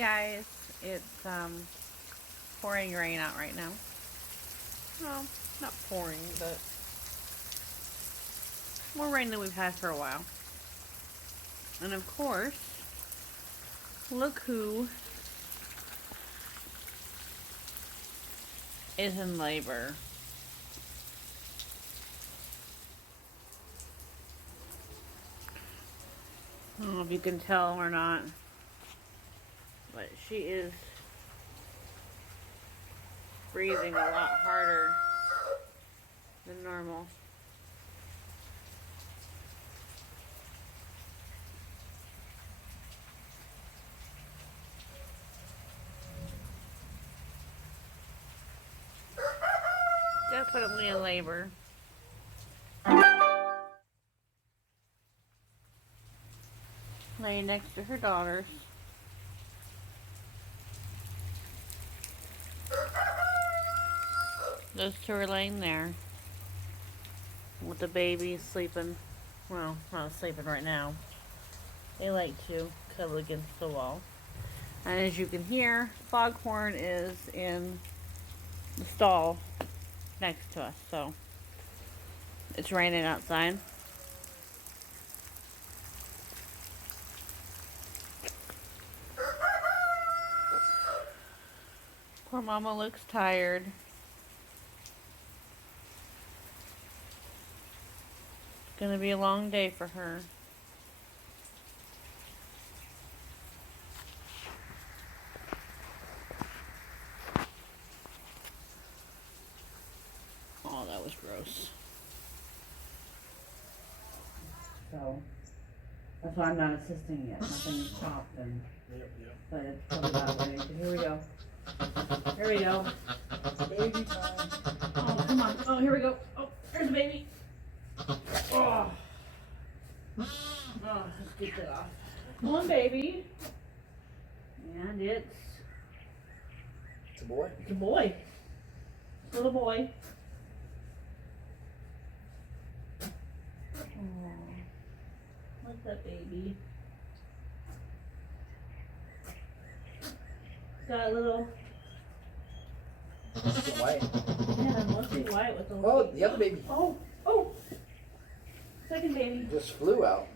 guys, it's pouring rain out right now. Well, not pouring, but more rain than we've had for a while. And of course, look who is in labor. I don't know if you can tell or not, but she is breathing a lot harder than normal. Definitely in labor. Laying next to her daughters. Those two are laying there with the baby sleeping. Well, not sleeping right now. They like to cuddle against the wall. And as you can hear, Foghorn is in the stall next to us, so it's raining outside. Poor mama looks tired. It's gonna be a long day for her. Oh, that was gross. So that's why I'm not assisting yet. Nothing's popped, and but it's coming that way. So here we go. Here we go. Baby time. Oh, come on. Oh, here we go. Oh, there's the baby. Oh. Oh, let's get that off. Come on, baby. And it's a boy. It's a boy. Little boy. Oh, what's that baby? Got a little. White. Yeah, mostly white with a little. Oh, the other baby. Oh. Second baby. Just flew out.